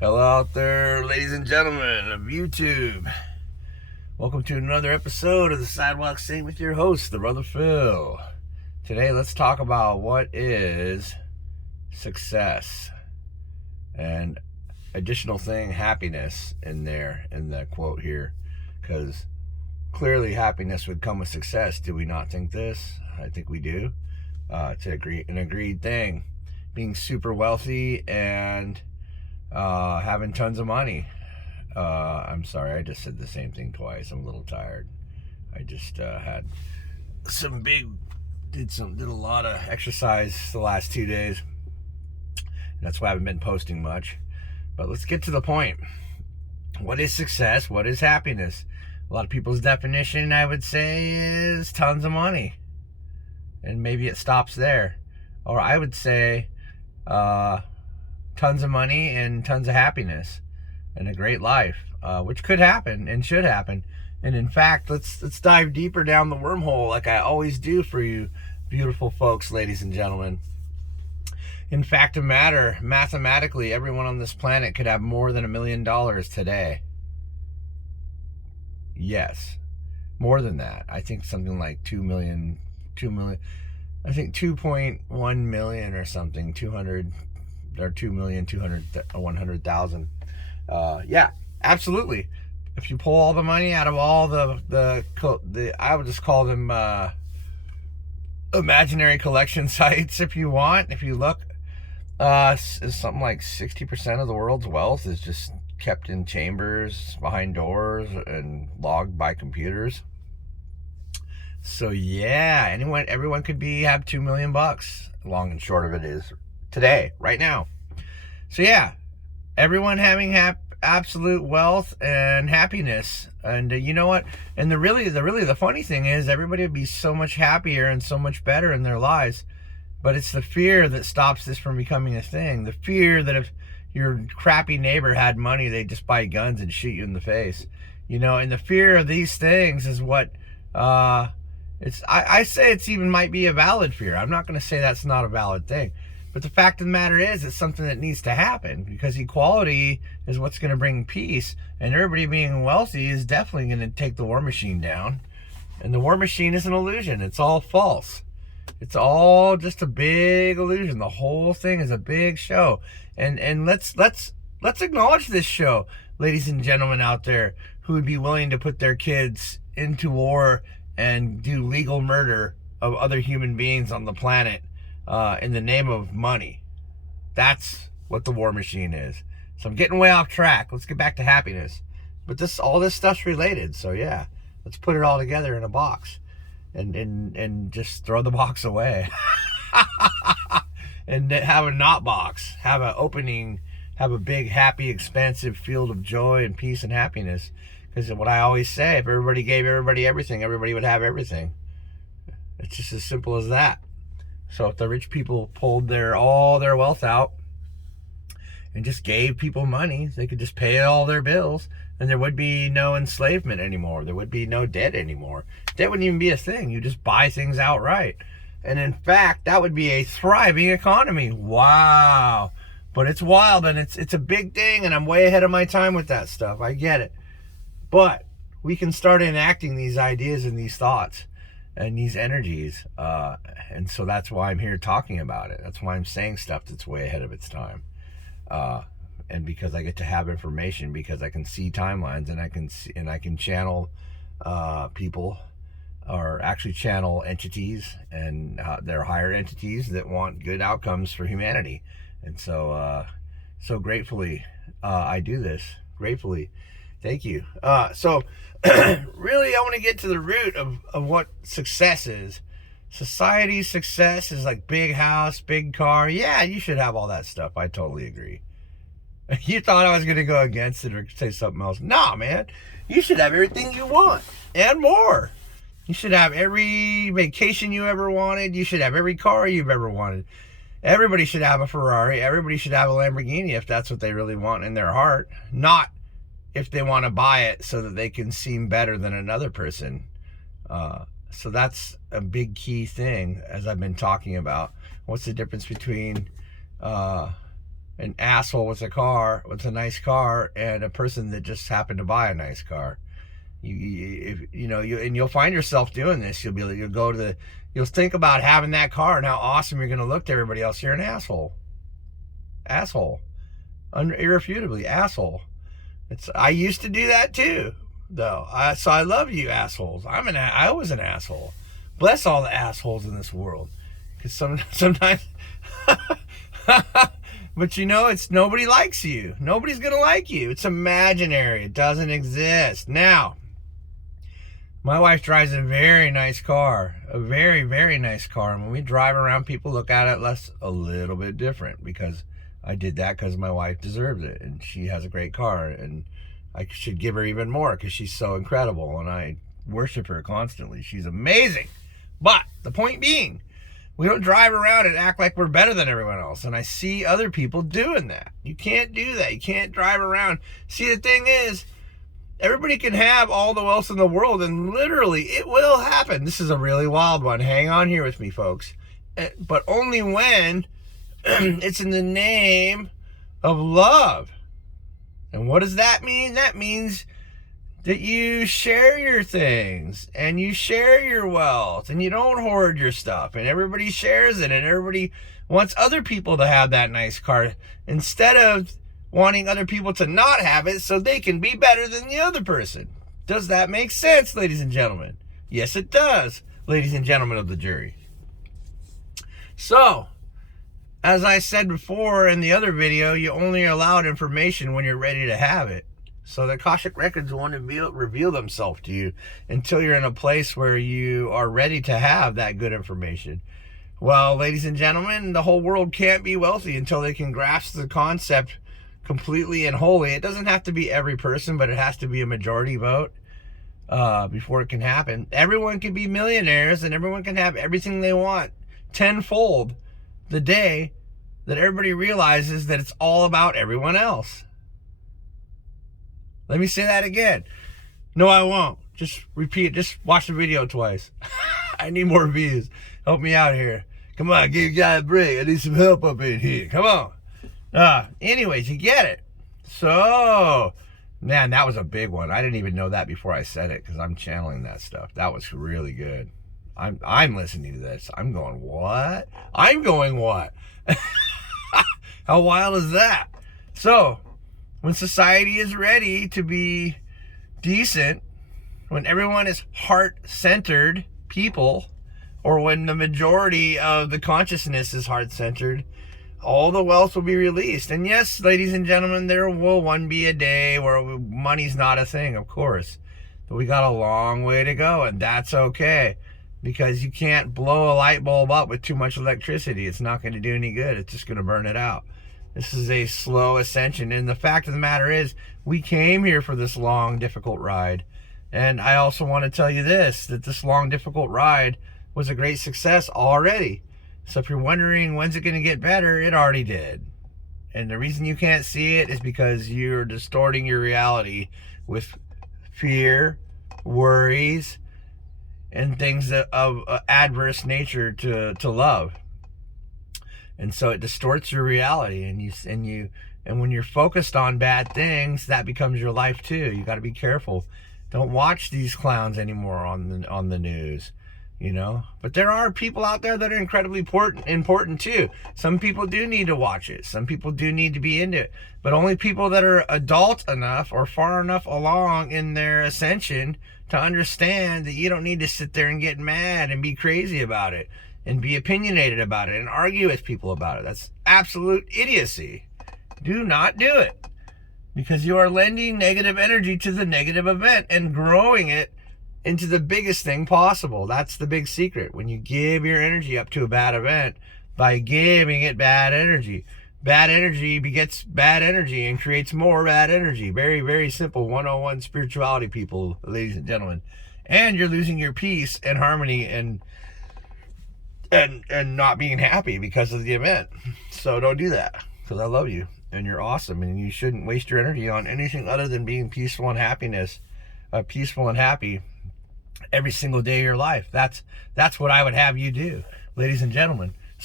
Hello out there, ladies and gentlemen of YouTube. Welcome to another episode of the Sidewalk Saint with your host, the Brother Phil. Today, let's talk about what is success and additional thing, happiness in there, in that quote here, because clearly happiness would come with success. Do we not think this? I think we do. It's an agreed thing. Being super wealthy and having tons of money. I'm sorry, I just said the same thing twice. I'm a little tired. I just had did a lot of exercise the last 2 days. That's why I haven't been posting much. But let's get to the point. What is success? What is happiness? A lot of people's definition, I would say, is tons of money. And maybe it stops there. Or I would say, tons of money and tons of happiness and a great life, which could happen and should happen. And in fact, let's dive deeper down the wormhole like I always do for you beautiful folks, ladies and gentlemen. In fact of matter, mathematically, everyone on this planet could have more than $1 million today. Yes, more than that. I think something like 2 million, I think 2.1 million or something, 200 or 2,200,000. Yeah, absolutely. If you pull all the money out of all the I would just call them imaginary collection sites, if you want. If you look, is something like 60% of the world's wealth is just kept in chambers behind doors and logged by computers. So yeah, everyone could have $2 million. Long and short of it is today, right now. So yeah, everyone having absolute wealth and happiness. And you know what? And the funny thing is, everybody would be so much happier and so much better in their lives. But it's the fear that stops this from becoming a thing. The fear that if your crappy neighbor had money, they'd just buy guns and shoot you in the face. You know, and the fear of these things is what I say it's even might be a valid fear. I'm not going to say that's not a valid thing. But the fact of the matter is, it's something that needs to happen, because equality is what's going to bring peace. And everybody being wealthy is definitely going to take the war machine down. And the war machine is an illusion. It's all false. It's all just a big illusion. The whole thing is a big show. And let's acknowledge this show, ladies and gentlemen out there who would be willing to put their kids into war and do legal murder of other human beings on the planet in the name of money. That's what the war machine is. So I'm getting way off track. Let's get back to happiness. But all this stuff's related. So yeah, let's put it all together in a box and just throw the box away. And have a not box. Have an opening. Have a big, happy, expansive field of joy and peace and happiness. Because what I always say, if everybody gave everybody everything, everybody would have everything. It's just as simple as that. So if the rich people pulled all their wealth out and just gave people money, they could just pay all their bills, and there would be no enslavement anymore. There would be no debt anymore. Debt wouldn't even be a thing. You just buy things outright. And in fact, that would be a thriving economy. Wow. But it's wild, and it's a big thing, and I'm way ahead of my time with that stuff. I get it. But we can start enacting these ideas and these thoughts and these energies. And so that's why I'm here talking about it. That's why I'm saying stuff that's way ahead of its time. And because I get to have information, because I can see timelines, and I can channel people, or actually channel entities, and they're higher entities that want good outcomes for humanity. And so gratefully, I do this. Gratefully. Thank you. So really, I want to get to the root of what success is. Society's success is like big house, big car. Yeah, you should have all that stuff. I totally agree. You thought I was going to go against it or say something else. Nah, man. You should have everything you want and more. You should have every vacation you ever wanted. You should have every car you've ever wanted. Everybody should have a Ferrari. Everybody should have a Lamborghini if that's what they really want in their heart. Not if they want to buy it so that they can seem better than another person. So that's a big key thing, as I've been talking about. What's the difference between an asshole with a nice car, and a person that just happened to buy a nice car. You'll find yourself doing this. You'll think about having that car and how awesome you're going to look to everybody else. You're an asshole. Irrefutably asshole. I used to do that too, though. So I love you assholes. I was an asshole. Bless all the assholes in this world, because sometimes. But it's nobody likes you. Nobody's gonna like you. It's imaginary. It doesn't exist. Now, my wife drives a very nice car, a very, very nice car. And when we drive around, people look at it a little bit different, because I did that because my wife deserves it, and she has a great car, and I should give her even more because she's so incredible, and I worship her constantly. She's amazing. But the point being, we don't drive around and act like we're better than everyone else. And I see other people doing that. You can't do that. You can't drive around. See, the thing is, everybody can have all the wealth in the world, and literally it will happen. This is a really wild one. Hang on here with me, folks. But only when it's in the name of love. And what does that mean? That means that you share your things, and you share your wealth, and you don't hoard your stuff, and everybody shares it, and everybody wants other people to have that nice car, instead of wanting other people to not have it so they can be better than the other person. Does that make sense, ladies and gentlemen? Yes, it does, ladies and gentlemen of the jury. So, as I said before in the other video, you only allowed information when you're ready to have it. So the Akashic Records won't reveal themselves to you until you're in a place where you are ready to have that good information. Well, ladies and gentlemen, the whole world can't be wealthy until they can grasp the concept completely and wholly. It doesn't have to be every person, but it has to be a majority vote before it can happen. Everyone can be millionaires, and everyone can have everything they want tenfold the day that everybody realizes that it's all about everyone else. Let me say that again. No, I won't. Just repeat. Just watch the video twice. I need more views. Help me out here. Come on, give a guy a break. I need some help up in here. Come on. Anyways, you get it. So, man, that was a big one. I didn't even know that before I said it, because I'm channeling that stuff. That was really good. I'm listening to this. I'm going, what? I'm going, what? How wild is that? So, when society is ready to be decent, when everyone is heart-centered people, or when the majority of the consciousness is heart-centered, all the wealth will be released. And yes, ladies and gentlemen, there will be a day where money's not a thing, of course. But we got a long way to go, and that's okay. Because you can't blow a light bulb up with too much electricity. It's not going to do any good. It's just going to burn it out. This is a slow ascension. And the fact of the matter is, we came here for this long, difficult ride. And I also want to tell you this, that this long, difficult ride was a great success already. So if you're wondering when's it going to get better, it already did. And the reason you can't see it is because you're distorting your reality with fear, worries, and things of adverse nature to love. And so it distorts your reality, and when you're focused on bad things, that becomes your life too. You got to be careful. Don't watch these clowns anymore on the news, But there are people out there that are incredibly important too. Some people do need to watch it. Some people do need to be into it. But only people that are adult enough or far enough along in their ascension to understand that you don't need to sit there and get mad and be crazy about it and be opinionated about it and argue with people about it. That's absolute idiocy. Do not do it, because you are lending negative energy to the negative event and growing it into the biggest thing possible. That's the big secret. When you give your energy up to a bad event by giving it bad energy begets bad energy and creates more bad energy. Very, very simple 101 spirituality, people, ladies and gentlemen. And you're losing your peace and harmony and not being happy because of the event. So don't do that, because I love you and you're awesome, and you shouldn't waste your energy on anything other than being peaceful and peaceful and happy every single day of your life. That's what I would have you do, ladies and gentlemen.